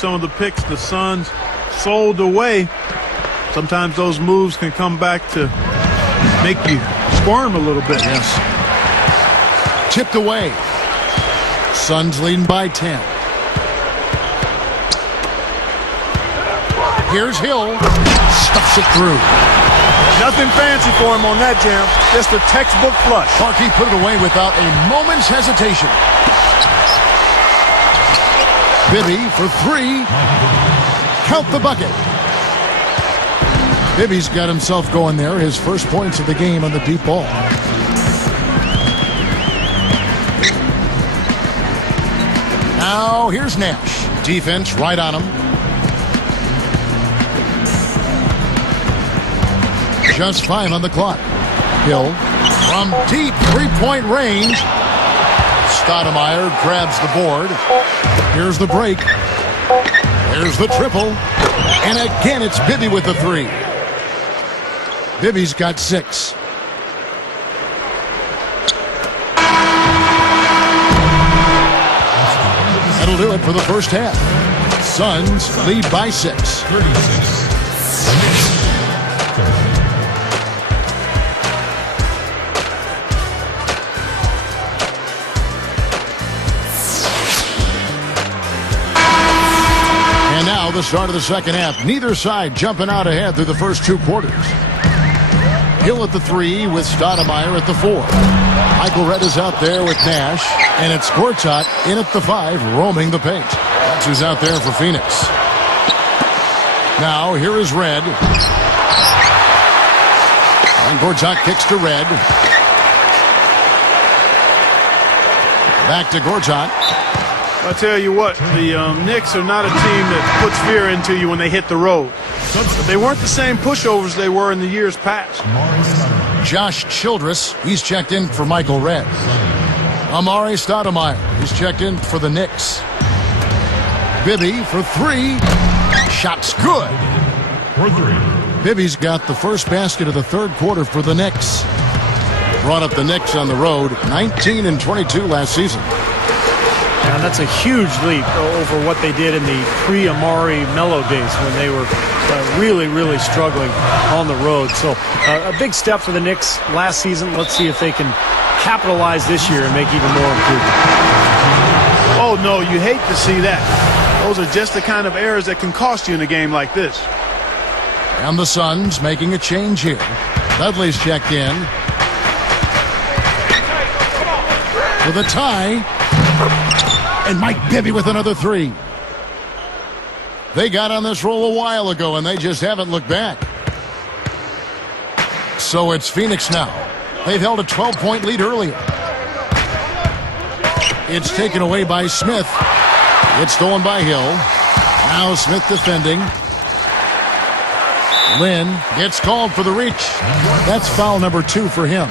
some of the picks the Suns sold away, sometimes those moves can come back to make you squirm a little bit. Yes. Tipped away. Suns leading by 10. Here's Hill. Stuffs it through. Nothing fancy for him on that jam. Just a textbook flush. Parkey put it away without a moment's hesitation. Bibby for 3. Count the bucket. Bibby's got himself going there. His first points of the game on the deep ball. Now here's Nash. Defense right on him. Just 5 on the clock. Hill from deep three-point range. Stoudemire grabs the board. Here's the break. Here's the triple. And again, it's Bibby with the 3. Bibby's got 6. That'll do it for the first half. Suns lead by 6. 36. And now the start of the second half. Neither side jumping out ahead through the first 2 quarters. Hill at the 3 with Stoudemire at the 4. Michael Redd is out there with Nash. And it's Gortat in at the 5, roaming the paint. That's who's out there for Phoenix. Now here is Redd. And Gortat kicks to Redd. Back to Gortat. I tell you what, the Knicks are not a team that puts fear into you when they hit the road. But they weren't the same pushovers they were in the years past. Josh Childress, he's checked in for Michael Redd. Amari Stoudemire, he's checked in for the Knicks. Bibby for 3. Shot's good. For 3. Bibby's got the first basket of the third quarter for the Knicks. Brought up the Knicks on the road, 19-22 last season. And that's a huge leap over what they did in the pre-Amari Melo days when they were really struggling on the road. So a big step for the Knicks last season. Let's see if they can capitalize this year and make even more improvement. Oh, no, you hate to see that. Those are just the kind of errors that can cost you in a game like this. And the Suns making a change here. Dudley's checked in. For the tie. And Mike Bibby with another 3. They got on this roll a while ago, and they just haven't looked back. So it's Phoenix now. They've held a 12-point lead earlier. It's taken away by Smith. It's stolen by Hill. Now Smith defending. Lynn gets called for the reach. That's foul number 2 for him.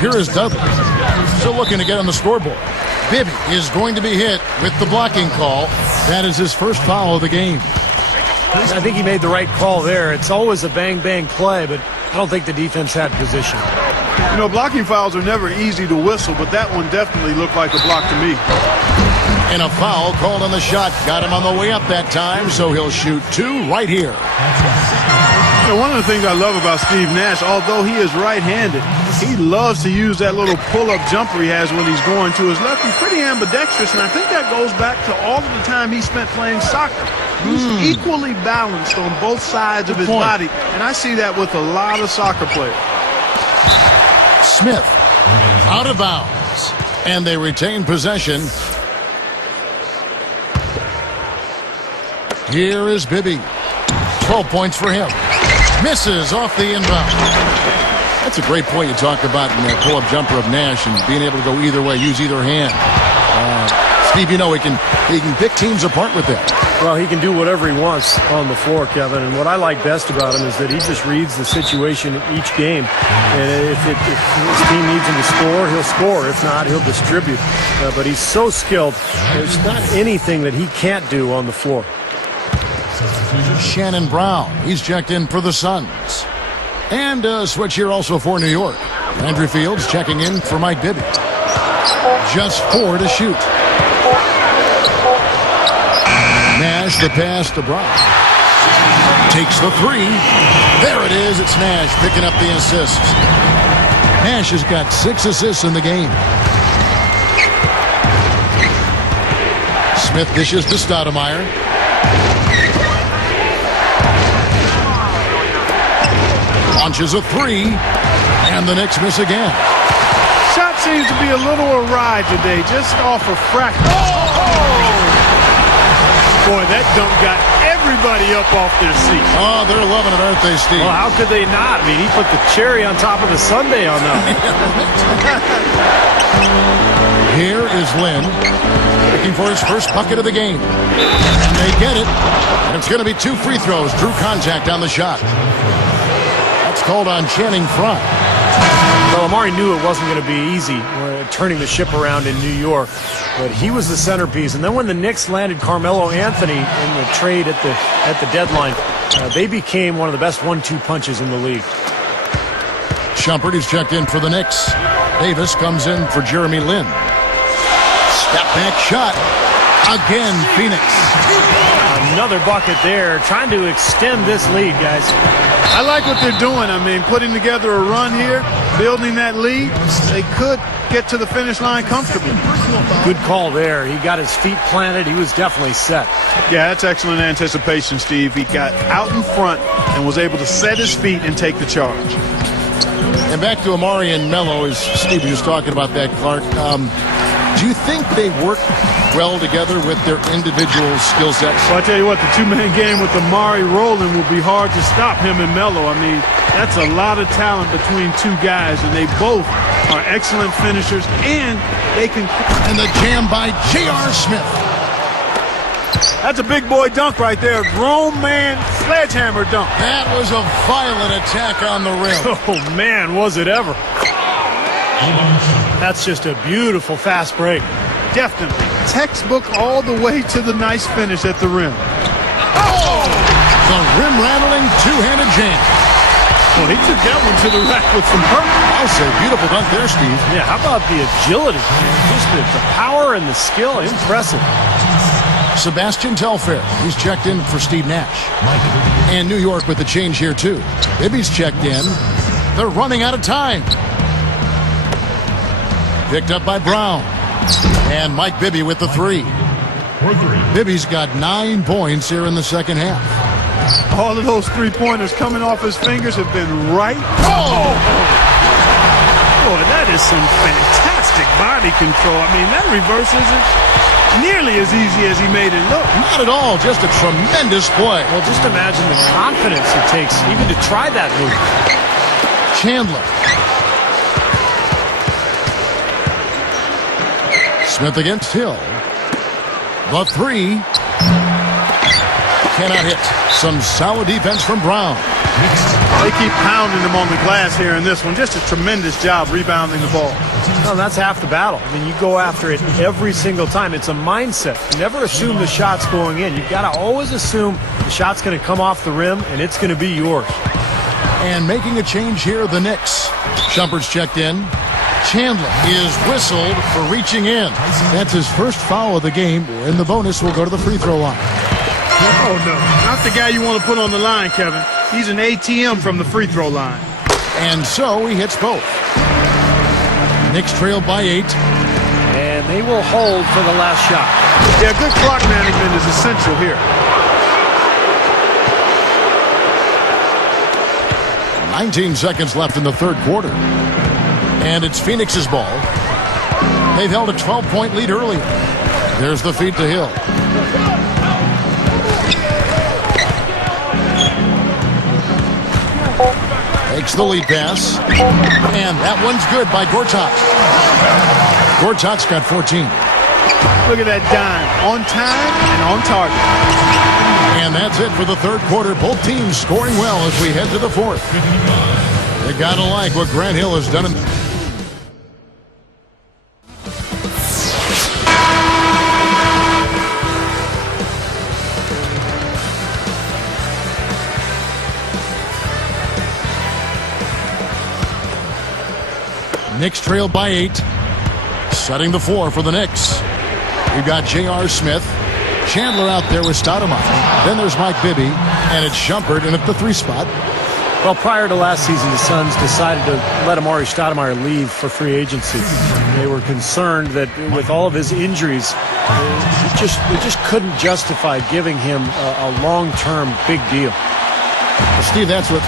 Here is Dudley. Still looking to get on the scoreboard. Bibby is going to be hit with the blocking call. That is his first foul of the game. I think he made the right call there. It's always a bang-bang play, but I don't think the defense had position. You know, blocking fouls are never easy to whistle, but that one definitely looked like a block to me. And a foul called on the shot. Got him on the way up that time, so he'll shoot 2 right here. You know, one of the things I love about Steve Nash, although he is right-handed, he loves to use that little pull-up jumper he has when he's going to his left. He's pretty ambidextrous, and I think that goes back to all of the time he spent playing soccer. He's equally balanced on both sides of his body, and I see that with a lot of soccer players. Smith out of bounds, and they retain possession. Here is Bibby. 12 points for him. Misses off the inbound. That's a great point you talk about in the pull-up jumper of Nash and being able to go either way, use either hand. Steve, you know, he can pick teams apart with that. Well, he can do whatever he wants on the floor, Kevin. And what I like best about him is that he just reads the situation in each game. And if his team needs him to score, he'll score. If not, he'll distribute. But he's so skilled. There's not anything that he can't do on the floor. Shannon Brown, he's checked in for the Suns. And a switch here also for New York. Andrew Fields checking in for Mike Bibby. Just 4 to shoot. Nash the pass to Brown. Takes the three. There it is. It's Nash picking up the assist. Nash has got 6 assists in the game. Smith dishes to Stoudemire. Launches a three. And the Knicks miss again. Shot seems to be a little awry today, just off a fraction. Boy, that dunk got everybody up off their seat. Oh, they're loving it, aren't they, Steve? Well, how could they not? I mean, he put the cherry on top of the sundae on that. Here is Lynn, looking for his first bucket of the game. And they get it. And it's going to be 2 free throws. Drew contact on the shot. That's called on Channing Frye. Well, Amari knew it wasn't going to be easy turning the ship around in New York, but he was the centerpiece. And then when the Knicks landed Carmelo Anthony in the trade at the deadline, they became one of the best 1-2 punches in the league. Shumpert is checked in for the Knicks. Davis comes in for Jeremy Lin. Step back shot. Again, Phoenix. Another bucket there, trying to extend this lead, guys. I like what they're doing. I mean, putting together a run here, building that lead. They could get to the finish line comfortably. Good call there. He got his feet planted. He was definitely set. Yeah, that's excellent anticipation, Steve. He got out in front and was able to set his feet and take the charge. And back to Amari and Melo, as Steve was talking about that, Clark. Do you think they work well together with their individual skill sets? Well, I tell you what, the two-man game with Amari rolling will be hard to stop him and Melo. I mean, that's a lot of talent between two guys, and they both are excellent finishers, and they can... And the jam by J.R. Smith. That's a big boy dunk right there. Grown man sledgehammer dunk. That was a violent attack on the rim. Oh, man, was it ever. That's just a beautiful fast break. Definitely. Textbook all the way to the nice finish at the rim. Oh! The rim-rattling two-handed jam. Well, he took that one to the rack with some purpose. I'll say beautiful dunk there, Steve. Yeah, how about the agility? Just the power and the skill. Impressive. Sebastian Telfair, he's checked in for Steve Nash. And New York with the change here, too. Bibby's checked in. They're running out of time. Picked up by Brown. And Mike Bibby with the three. Bibby's got 9 points here in the second half. All of those three-pointers coming off his fingers have been right. Oh! Boy, that is some fantastic body control. I mean, that reverse isn't nearly as easy as he made it look. Not at all. Just a tremendous play. Well, just imagine the confidence it takes even to try that move. Chandler. Smith against Hill. The three. Cannot hit. Some solid defense from Brown. They keep pounding him on the glass here in this one. Just a tremendous job rebounding the ball. Well, that's half the battle. I mean, you go after it every single time. It's a mindset. You never assume the shot's going in. You've got to always assume the shot's going to come off the rim, and it's going to be yours. And making a change here, the Knicks. Shumpert's checked in. Chandler is whistled for reaching in. That's his first foul of the game, and the bonus will go to the free throw line. Oh, no. Not the guy you want to put on the line, Kevin. He's an ATM from the free throw line. And so he hits both. Knicks trailed by 8. And they will hold for the last shot. Yeah, good clock management is essential here. 19 seconds left in the third quarter. And it's Phoenix's ball. They've held a 12-point lead earlier. There's the feed to Hill. Takes the lead pass. And that one's good by Gortat. Gortat's got 14. Look at that dime. On time and on target. And that's it for the third quarter. Both teams scoring well as we head to the fourth. You gotta like what Grant Hill has done. Knicks trailed by 8. Setting the floor for the Knicks. We've got J.R. Smith. Chandler out there with Stoudemire. Then there's Mike Bibby, and it's Shumpert in at the 3 spot. Well, prior to last season, the Suns decided to let Amari Stoudemire leave for free agency. They were concerned that with all of his injuries, they just couldn't justify giving him a long-term big deal. Well, Steve, that's what,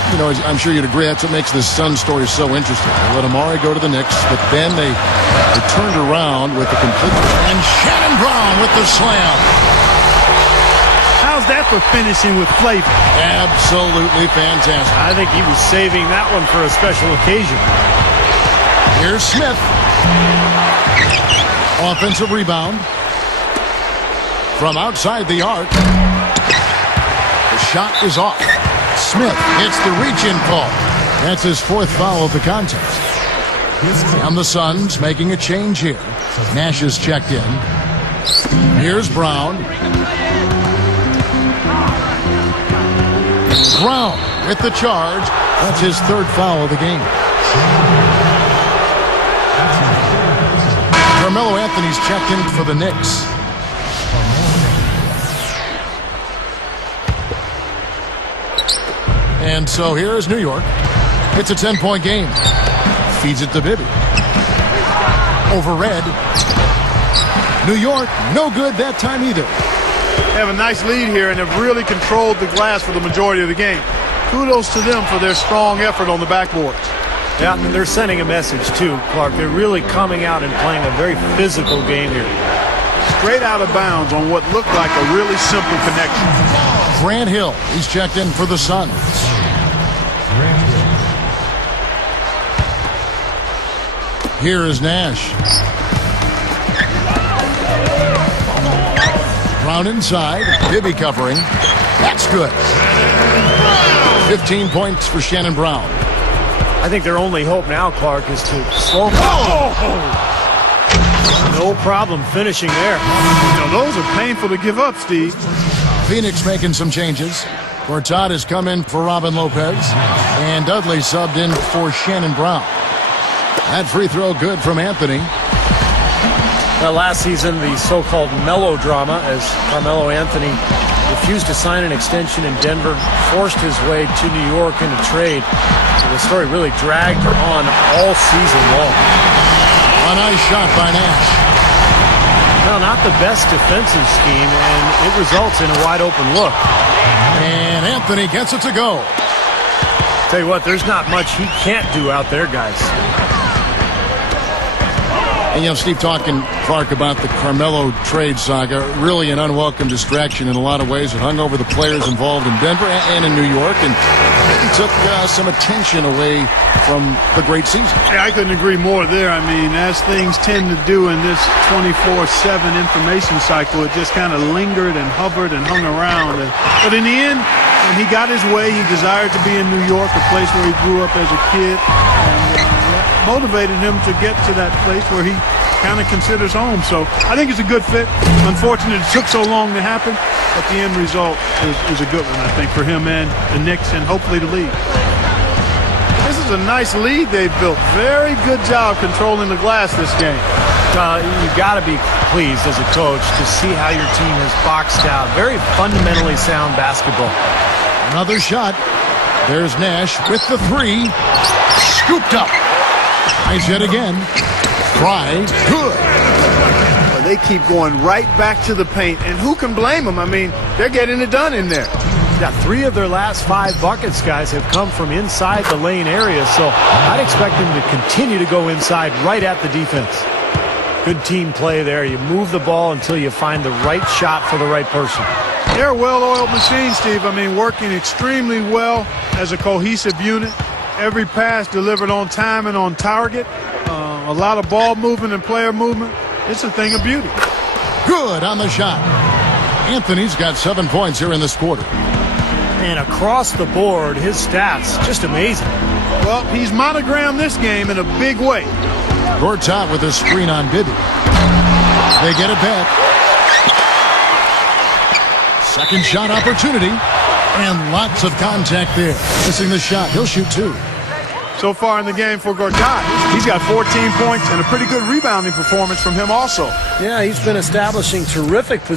I'm sure you'd agree, that's what makes this Sun story so interesting. They let Amari go to the Knicks, but then they turned around with the complete... And Shannon Brown with the slam. How's that for finishing with flavor? Absolutely fantastic. I think he was saving that one for a special occasion. Here's Smith. Offensive rebound. From outside the arc. The shot is off. Smith hits the reach-in call. That's his 4th foul of the contest. And the Suns making a change here. Nash is checked in. Here's Brown. Brown with the charge. That's his 3rd foul of the game. Carmelo Anthony's checked in for the Knicks. And so here is New York. It's a 10-point game. Feeds it to Bibby. Over Red. New York, no good that time either. They have a nice lead here and have really controlled the glass for the majority of the game. Kudos to them for their strong effort on the backboard. Yeah, and they're sending a message too, Clark. They're really coming out and playing a very physical game here. Straight out of bounds on what looked like a really simple connection. Grant Hill, he's checked in for the Suns. Here is Nash. Brown inside. Bibby covering. That's good. 15 points for Shannon Brown. I think their only hope now, Clark, is to slow him down. No problem finishing there. Those are painful to give up, Steve. Phoenix making some changes. Gortat has come in for Robin Lopez. And Dudley subbed in for Shannon Brown. That free throw good from Anthony. Last season, the so-called melodrama, as Carmelo Anthony refused to sign an extension in Denver, forced his way to New York in a trade. The story really dragged on all season long. A nice shot by Nash. No, not the best defensive scheme, and it results in a wide-open look. And Anthony gets it to go. Tell you what, there's not much he can't do out there, guys. And, Steve, talking, Clark, about the Carmelo trade saga, really an unwelcome distraction in a lot of ways. It hung over the players involved in Denver and in New York, and it took some attention away from the great season. Yeah, I couldn't agree more there. I mean, as things tend to do in this 24/7 information cycle, it just kind of lingered and hovered and hung around. But in the end, when he got his way, he desired to be in New York, a place where he grew up as a kid. And that motivated him to get to that place where he kind of considers home. So I think it's a good fit. Unfortunately, it took so long to happen, but the end result is a good one, I think, for him and the Knicks and hopefully the league. This is a nice lead they've built. Very good job controlling the glass this game. You've got to be pleased as a coach to see how your team has boxed out. Very fundamentally sound basketball. Another shot. There's Nash with the 3. Scooped up. Nice hit again. Fry. Good. Well, they keep going right back to the paint, and who can blame them? I mean, they're getting it done in there. Yeah, 3 of their last 5 buckets, guys, have come from inside the lane area, so I'd expect them to continue to go inside right at the defense. Good team play there. You move the ball until you find the right shot for the right person. They're a well-oiled machine, Steve. I mean, working extremely well as a cohesive unit. Every pass delivered on time and on target. A lot of ball movement and player movement. It's a thing of beauty. Good on the shot. Anthony's got 7 points here in this quarter. And across the board, his stats, just amazing. Well, he's monogrammed this game in a big way. Gortat with a screen on Bibby. They get it back. Second shot opportunity. And lots of contact there. Missing the shot. He'll shoot 2. So far in the game for Gortat, he's got 14 points and a pretty good rebounding performance from him also. Yeah, he's been establishing terrific